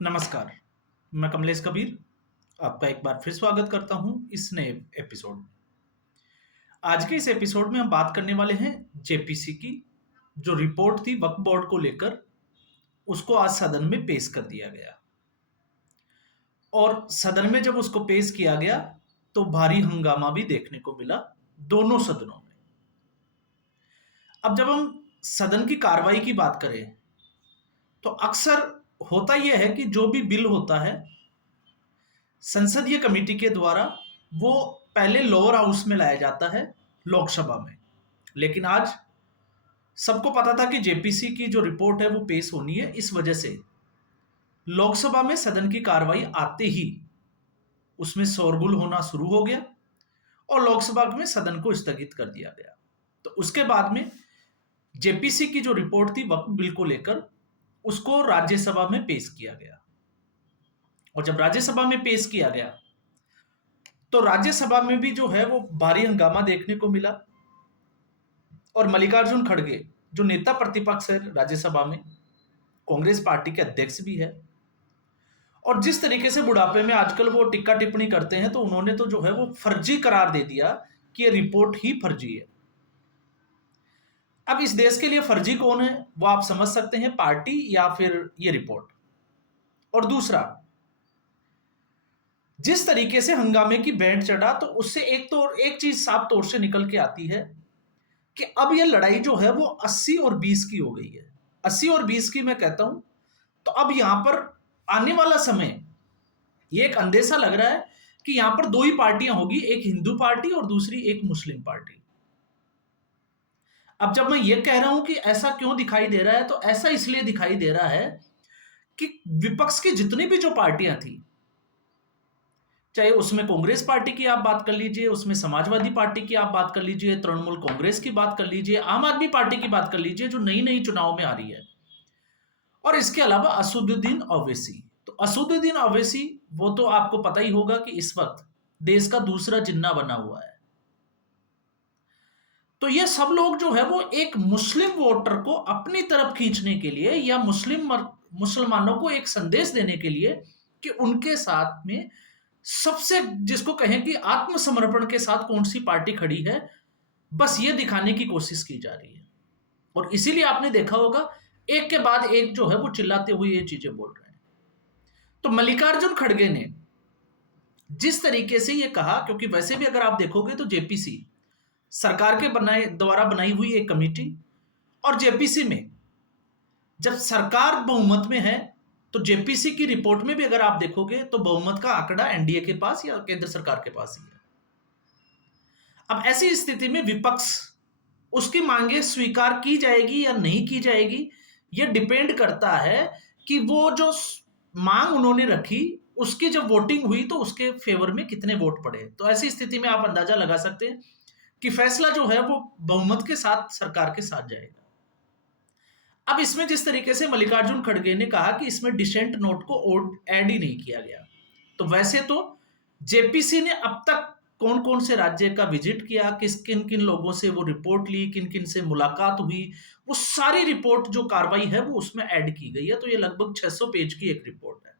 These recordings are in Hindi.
नमस्कार, मैं कमलेश कबीर आपका एक बार फिर स्वागत करता हूं इस नए एपिसोड में। आज के इस एपिसोड में हम बात करने वाले हैं जेपीसी की, जो रिपोर्ट थी वक्फ बोर्ड को लेकर, उसको आज सदन में पेश कर दिया गया। और सदन में जब उसको पेश किया गया तो भारी हंगामा भी देखने को मिला दोनों सदनों में। अब जब हम सदन की कार्रवाई की बात करें तो अक्सर होता यह है कि जो भी बिल होता है संसदीय कमेटी के द्वारा वो पहले लोअर हाउस में लाया जाता है, लोकसभा में। लेकिन आज सबको पता था कि जेपीसी की जो रिपोर्ट है वो पेश होनी है, इस वजह से लोकसभा में सदन की कार्रवाई आते ही उसमें शोरगुल होना शुरू हो गया और लोकसभा में सदन को स्थगित कर दिया गया। तो उसके बाद में जेपीसी की जो रिपोर्ट थी वक्फ बिल को लेकर, उसको राज्यसभा में पेश किया गया। और जब राज्यसभा में पेश किया गया तो राज्यसभा में भी जो है वो भारी हंगामा देखने को मिला। और मल्लिकार्जुन खड़गे जो नेता प्रतिपक्ष है राज्यसभा में, कांग्रेस पार्टी के अध्यक्ष भी है, और जिस तरीके से बुढ़ापे में आजकल वो टिक्का टिप्पणी करते हैं, तो उन्होंने तो जो है वो फर्जी करार दे दिया कि ये रिपोर्ट ही फर्जी है। अब इस देश के लिए फर्जी कौन है वो आप समझ सकते हैं, पार्टी या फिर ये रिपोर्ट। और दूसरा, जिस तरीके से हंगामे की बैंड चढ़ा, तो उससे एक चीज साफ तौर से निकल के आती है कि अब ये लड़ाई जो है वो 80 और 20 की हो गई है। 80 और 20 की मैं कहता हूं। तो अब यहां पर आने वाला समय, ये एक अंदेशा लग रहा है कि यहां पर दो ही पार्टियां होगी, एक हिंदू पार्टी और दूसरी एक मुस्लिम पार्टी। अब जब मैं ये कह रहा हूं कि ऐसा क्यों दिखाई दे रहा है, तो ऐसा इसलिए दिखाई दे रहा है कि विपक्ष की जितनी भी जो पार्टियां थी, चाहे उसमें कांग्रेस पार्टी की आप बात कर लीजिए, उसमें समाजवादी पार्टी की आप बात कर लीजिए, तृणमूल कांग्रेस की बात कर लीजिए, आम आदमी पार्टी की बात कर लीजिए, जो नई नई चुनाव में आ रही है, और इसके अलावा असदुद्दीन ओवैसी। तो असदुद्दीन ओवैसी, वो तो आपको पता ही होगा कि इस वक्त देश का दूसरा जिन्ना बना हुआ है। तो ये सब लोग जो है वो एक मुस्लिम वोटर को अपनी तरफ खींचने के लिए, या मुसलमानों को एक संदेश देने के लिए कि उनके साथ में सबसे, जिसको कहें कि आत्मसमर्पण के साथ कौन सी पार्टी खड़ी है, बस ये दिखाने की कोशिश की जा रही है। और इसीलिए आपने देखा होगा एक के बाद एक जो है वो चिल्लाते हुए ये चीजें बोल रहे हैं। तो मल्लिकार्जुन खड़गे ने जिस तरीके से ये कहा, क्योंकि वैसे भी अगर आप देखोगे तो जेपीसी सरकार के द्वारा बनाई हुई एक कमेटी, और जेपीसी में जब सरकार बहुमत में है, तो जेपीसी की रिपोर्ट में भी अगर आप देखोगे तो बहुमत का आंकड़ा एनडीए के पास या केंद्र सरकार के पास ही है। अब ऐसी स्थिति में विपक्ष, उसकी मांगे स्वीकार की जाएगी या नहीं की जाएगी, यह डिपेंड करता है कि वो जो मांग उन्होंने रखी, उसकी जब वोटिंग हुई तो उसके फेवर में कितने वोट पड़े। तो ऐसी स्थिति में आप अंदाजा लगा सकते हैं कि फैसला जो है वो बहुमत के साथ सरकार के साथ जाएगा। अब इसमें जिस तरीके से मल्लिकार्जुन खड़गे ने कहा कि इसमें डिसेंट नोट को ऐड ही नहीं किया गया, तो वैसे तो जेपीसी ने अब तक कौन कौन से राज्य का विजिट किया, किन किन लोगों से वो रिपोर्ट ली, किन किन से मुलाकात हुई, वो सारी रिपोर्ट जो कार्रवाई है वो उसमें ऐड की गई है। तो ये लगभग 600 पेज की एक रिपोर्ट है।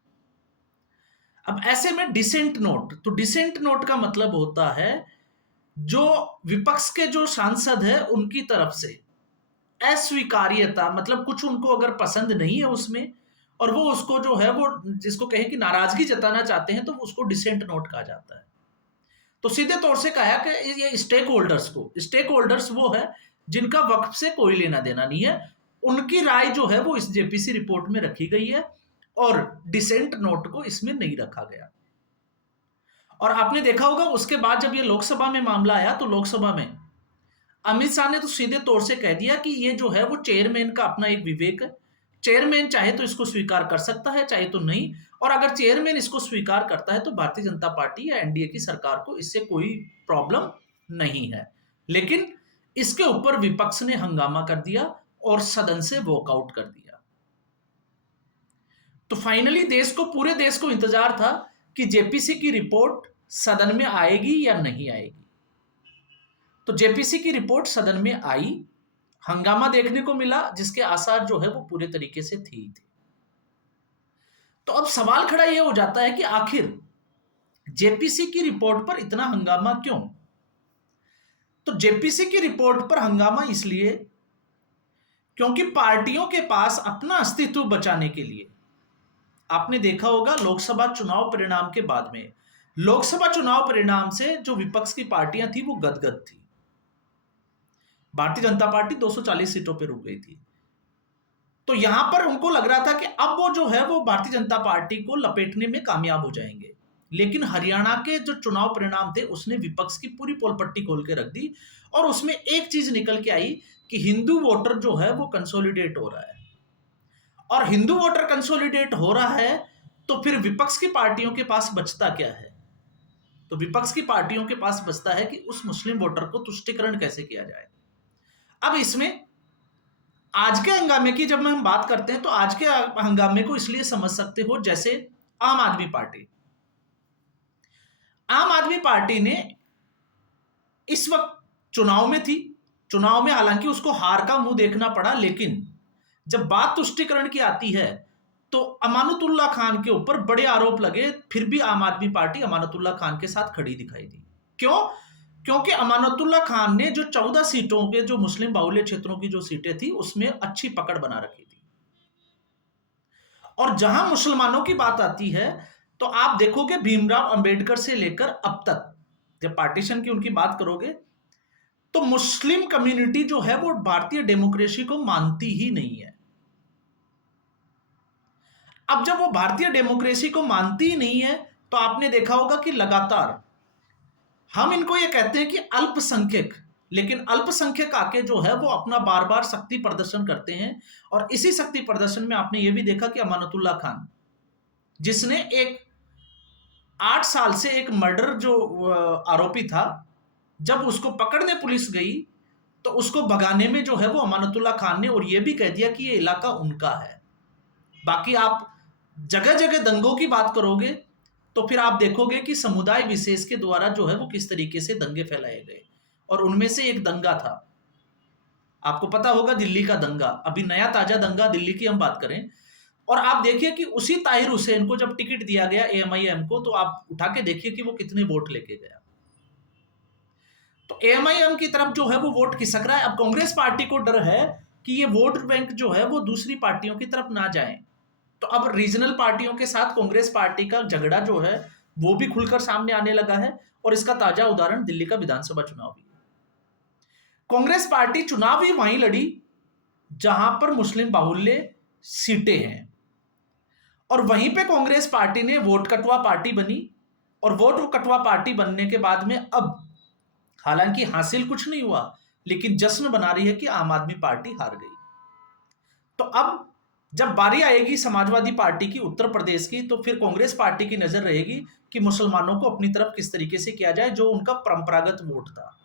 अब ऐसे में डिसेंट नोट, तो डिसेंट नोट का मतलब होता है जो विपक्ष के जो सांसद है उनकी तरफ से अस्वीकार्यता, मतलब कुछ उनको अगर पसंद नहीं है उसमें, और वो उसको जो है वो, जिसको कहें कि नाराजगी जताना चाहते हैं, तो उसको डिसेंट नोट कहा जाता है। तो सीधे तौर से कहा कि ये स्टेक होल्डर्स वो है जिनका वक्फ से कोई लेना देना नहीं है, उनकी राय जो है वो इस जेपीसी रिपोर्ट में रखी गई है, और डिसेंट नोट को इसमें नहीं रखा गया। और आपने देखा होगा उसके बाद जब ये लोकसभा में मामला आया, तो लोकसभा में अमित शाह ने तो सीधे तौर से कह दिया कि ये जो है वो चेयरमैन का अपना एक विवेक है, चेयरमैन चाहे तो इसको स्वीकार कर सकता है, चाहे तो नहीं। और अगर चेयरमैन इसको स्वीकार करता है तो भारतीय जनता पार्टी या एनडीए की सरकार को इससे कोई प्रॉब्लम नहीं है। लेकिन इसके ऊपर विपक्ष ने हंगामा कर दिया और सदन से वॉकआउट कर दिया। तो फाइनली पूरे देश को इंतजार था कि जेपीसी की रिपोर्ट सदन में आएगी या नहीं आएगी। तो जेपीसी की रिपोर्ट सदन में आई, हंगामा देखने को मिला, जिसके आसार जो है वो पूरे तरीके से थी। तो अब सवाल खड़ा ये हो जाता है कि आखिर जेपीसी की रिपोर्ट पर इतना हंगामा क्यों? तो जेपीसी की रिपोर्ट पर हंगामा इसलिए क्योंकि पार्टियों के पास अपना अस्तित्व बचाने के लिए, आपने देखा होगा लोकसभा चुनाव परिणाम के बाद में, लोकसभा चुनाव परिणाम से जो विपक्ष की पार्टियां थी वो गदगद थी। भारतीय जनता पार्टी 240 सीटों पर रुक गई थी। तो यहां पर उनको लग रहा था कि अब वो जो है वो भारतीय जनता पार्टी को लपेटने में कामयाब हो जाएंगे। लेकिन हरियाणा के जो चुनाव परिणाम थे उसने विपक्ष की पूरी पोलपट्टी खोल के रख दी, और उसमें एक चीज निकल के आई कि हिंदू वोटर जो है वो कंसोलिडेट हो रहा है। और हिंदू वोटर कंसोलिडेट हो रहा है तो फिर विपक्ष की पार्टियों के पास बचता क्या है? तो विपक्ष की पार्टियों के पास बचता है कि उस मुस्लिम वोटर को तुष्टिकरण कैसे किया जाए। अब इसमें आज के हंगामे की जब हम बात करते हैं तो आज के हंगामे को इसलिए समझ सकते हो जैसे आम आदमी पार्टी, आम आदमी पार्टी ने इस वक्त चुनाव में थी, चुनाव में हालांकि उसको हार का मुंह देखना पड़ा, लेकिन जब बात तुष्टिकरण की आती है तो अमानतुल्लाह खान के ऊपर बड़े आरोप लगे, फिर भी आम आदमी पार्टी अमानतुल्लाह खान के साथ खड़ी दिखाई दी। क्यों? क्योंकि अमानतुल्लाह खान ने जो 14 सीटों के जो मुस्लिम बाहुल्य क्षेत्रों की जो सीटें थी उसमें अच्छी पकड़ बना रखी थी। और जहां मुसलमानों की बात आती है तो आप देखोगे भीमराव अंबेडकर से लेकर अब तक जब पार्टीशन की उनकी बात करोगे तो मुस्लिम कम्युनिटी जो है वो भारतीय डेमोक्रेसी को मानती ही नहीं है। अब जब वो भारतीय डेमोक्रेसी को मानती ही नहीं है तो आपने देखा होगा कि लगातार हम इनको ये कहते हैं कि अल्पसंख्यक, लेकिन अल्पसंख्यक आके जो है वो अपना बार बार शक्ति प्रदर्शन करते हैं। और इसी शक्ति प्रदर्शन में आपने ये भी देखा कि अमानतुल्लाह खान, जिसने एक 8 साल से एक मर्डर जो आरोपी था, जब उसको पकड़ने पुलिस गई तो उसको भगाने में जो है वो अमानतुल्लाह खान ने और ये भी कह दिया कि ये इलाका उनका है। बाकी आप जगह जगह दंगों की बात करोगे तो फिर आप देखोगे कि समुदाय विशेष के द्वारा जो है वो किस तरीके से दंगे फैलाए गए। और उनमें से एक दंगा था, आपको पता होगा दिल्ली का दंगा, अभी नया ताजा दंगा दिल्ली की हम बात करें, और आप देखिए कि उसी ताहिर हुसैन को जब टिकट दिया गया एएमआईएम को, तो आप उठा के देखिए कि वो कितने वोट लेके गया। तो एएमआईएम की तरफ जो है वो वोट खिसक रहा है। अब कांग्रेस पार्टी को डर है कि ये वोट बैंक जो है वो दूसरी पार्टियों की तरफ ना जाए, तो अब रीजनल पार्टियों के साथ कांग्रेस पार्टी का झगड़ा जो है वो भी खुलकर सामने आने लगा है। और इसका ताजा उदाहरण दिल्ली का विधानसभा चुनाव भी। कांग्रेस पार्टी चुनाव ही वहीं लड़ी जहां पर मुस्लिम बाहुल्य सीटें हैं, और वहीं पे कांग्रेस पार्टी ने वोट कटवा पार्टी बनी। और वोट कटवा पार्टी बनने के बाद में अब हालांकि हासिल कुछ नहीं हुआ, लेकिन जश्न बना रही है कि आम आदमी पार्टी हार गई। तो अब जब बारी आएगी समाजवादी पार्टी की उत्तर प्रदेश की, तो फिर कांग्रेस पार्टी की नजर रहेगी कि मुसलमानों को अपनी तरफ किस तरीके से किया जाए, जो उनका परंपरागत वोट था।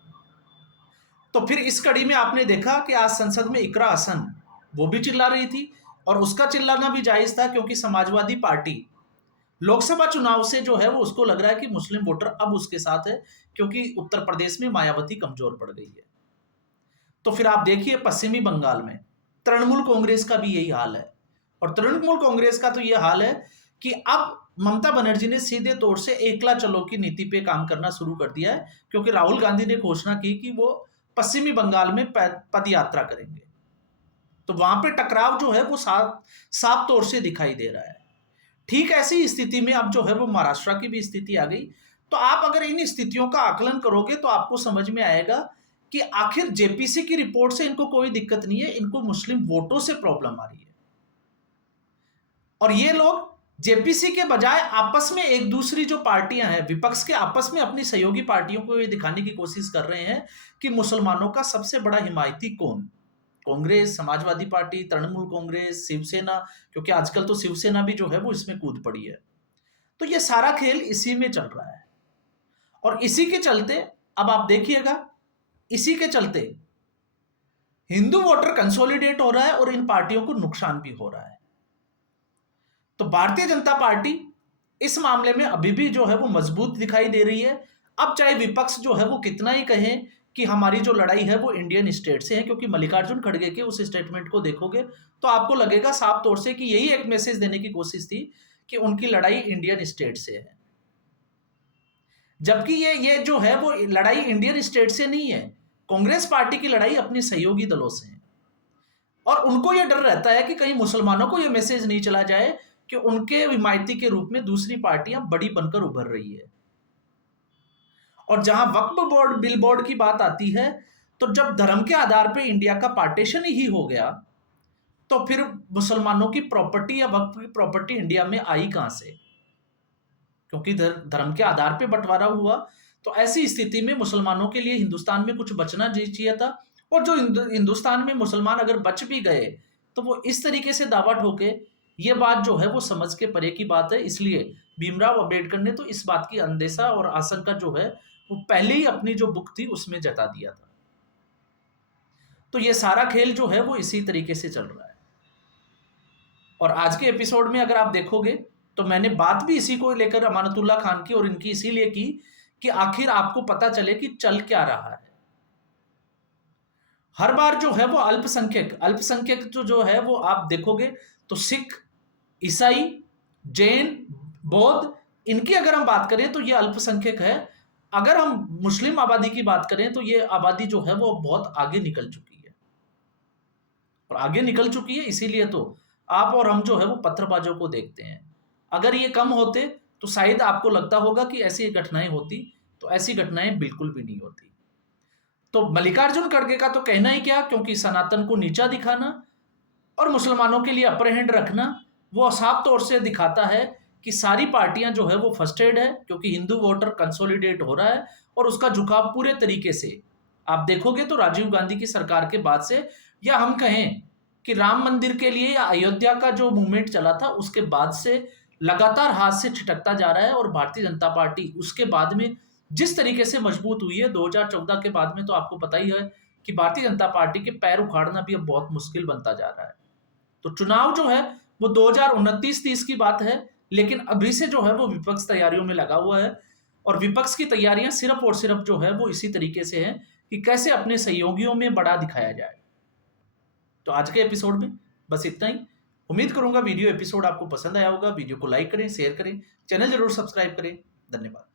तो फिर इस कड़ी में आपने देखा कि आज संसद में इकरा हसन वो भी चिल्ला रही थी, और उसका चिल्लाना भी जायज था क्योंकि समाजवादी पार्टी लोकसभा चुनाव से जो है वो उसको लग रहा है कि मुस्लिम वोटर अब उसके साथ है, क्योंकि उत्तर प्रदेश में मायावती कमजोर पड़ गई है। तो फिर आप देखिए पश्चिमी बंगाल में तृणमूल कांग्रेस का भी यही हाल है। और तृणमूल कांग्रेस का तो यह हाल है कि अब ममता बनर्जी ने सीधे तौर से एकला चलो की नीति पे काम करना शुरू कर दिया है, क्योंकि राहुल गांधी ने घोषणा की कि वो पश्चिमी बंगाल में पद यात्रा करेंगे। तो वहां पे टकराव जो है वो साफ तौर से दिखाई दे रहा है। ठीक ऐसी स्थिति में अब जो है वो महाराष्ट्र की भी स्थिति आ गई। तो आप अगर इन स्थितियों का आकलन करोगे तो आपको समझ में आएगा कि आखिर जेपीसी की रिपोर्ट से इनको कोई दिक्कत नहीं है, इनको मुस्लिम वोटों से प्रॉब्लम आ रही है। और ये लोग जेपीसी के बजाय आपस में एक दूसरी जो पार्टियां हैं विपक्ष के, आपस में अपनी सहयोगी पार्टियों को ये दिखाने की कोशिश कर रहे हैं कि मुसलमानों का सबसे बड़ा हिमायती कौन। कांग्रेस, समाजवादी पार्टी, तृणमूल कांग्रेस, शिवसेना, क्योंकि आजकल तो शिवसेना भी जो है वो इसमें कूद पड़ी है। तो ये सारा खेल इसी में चल रहा है। और इसी के चलते अब आप देखिएगा, इसी के चलते हिंदू वोटर कंसोलिडेट हो रहा है और इन पार्टियों को नुकसान भी हो रहा है। तो भारतीय जनता पार्टी इस मामले में अभी भी जो है वो मजबूत दिखाई दे रही है। अब चाहे विपक्ष जो है वो कितना ही कहें कि हमारी जो लड़ाई है वो इंडियन स्टेट से है, क्योंकि मल्लिकार्जुन खड़गे के उस स्टेटमेंट को देखोगे तो आपको लगेगा साफ तौर से कि यही एक मैसेज देने की कोशिश थी कि उनकी लड़ाई इंडियन स्टेट से है। जबकि ये जो है वो लड़ाई इंडियन स्टेट से नहीं है, कांग्रेस पार्टी की लड़ाई अपने सहयोगी दलों से है। और उनको ये डर रहता है कि कहीं मुसलमानों को ये मैसेज नहीं चला जाए कि उनके हिमायती के रूप में दूसरी पार्टियां बड़ी बनकर उभर रही है। और जहां वक्फ बोर्ड बिल बोर्ड की बात आती है, तो जब धर्म के आधार पर इंडिया का पार्टीशन ही हो गया, तो फिर मुसलमानों की प्रॉपर्टी या वक्फ की प्रॉपर्टी इंडिया में आई कहां से? क्योंकि धर्म के आधार पे बंटवारा हुआ, तो ऐसी स्थिति में मुसलमानों के लिए हिंदुस्तान में कुछ बचना चाहिए था। और जो हिंदुस्तान में मुसलमान अगर बच भी गए, तो वो इस तरीके से दावा ठोके, ये बात जो है वो समझ के परे की बात है। इसलिए भीमराव अंबेडकर ने तो इस बात की अंदेशा और आशंका जो है वो पहले ही अपनी जो बुक थी उसमें जता दिया था। तो ये सारा खेल जो है वो इसी तरीके से चल रहा है। और आज के एपिसोड में अगर आप देखोगे, तो मैंने बात भी इसी को लेकर अमानतुल्लाह खान की और इनकी इसीलिए की कि आखिर आपको पता चले कि चल क्या रहा है। हर बार जो है वो अल्पसंख्यक जो है वो आप देखोगे तो सिख, ईसाई, जैन, बौद्ध, इनकी अगर हम बात करें तो ये अल्पसंख्यक है। अगर हम मुस्लिम आबादी की बात करें तो ये आबादी जो है वो बहुत आगे निकल चुकी है। और आगे निकल चुकी है इसीलिए तो आप और हम जो है वो पत्थरबाजों को देखते हैं। अगर ये कम होते तो शायद आपको लगता होगा कि ऐसी घटनाएं होती, तो ऐसी घटनाएं बिल्कुल भी नहीं होती। तो मल्लिकार्जुन खड़गे का तो कहना ही क्या, क्योंकि सनातन को नीचा दिखाना और मुसलमानों के लिए अपर हैंड रखना, वो साफ तौर से दिखाता है कि सारी पार्टियां जो है वो फर्स्टेड है, क्योंकि हिंदू वोटर कंसोलिडेट हो रहा है और उसका झुकाव पूरे तरीके से आप देखोगे तो राजीव गांधी की सरकार के बाद से, या हम कहें कि राम मंदिर के लिए या अयोध्या का जो मूवमेंट चला था उसके बाद से लगातार हाथ से छिटकता जा रहा है। और भारतीय जनता पार्टी उसके बाद में जिस तरीके से मजबूत हुई है 2014 के बाद में, तो आपको पता ही है कि भारतीय जनता पार्टी के पैर उखाड़ना भी अब बहुत मुश्किल बनता जा रहा है। तो चुनाव जो है वो 2029-30 की बात है, लेकिन अभी से जो है वो विपक्ष तैयारियों में लगा हुआ है। और विपक्ष की तैयारियां सिर्फ और सिर्फ जो है वो इसी तरीके से है कि कैसे अपने सहयोगियों में बड़ा दिखाया जाए। तो आज के एपिसोड में बस इतना ही। उम्मीद करूंगा वीडियो एपिसोड आपको पसंद आया होगा। वीडियो को लाइक करें, शेयर करें, चैनल जरूर सब्सक्राइब करें। धन्यवाद।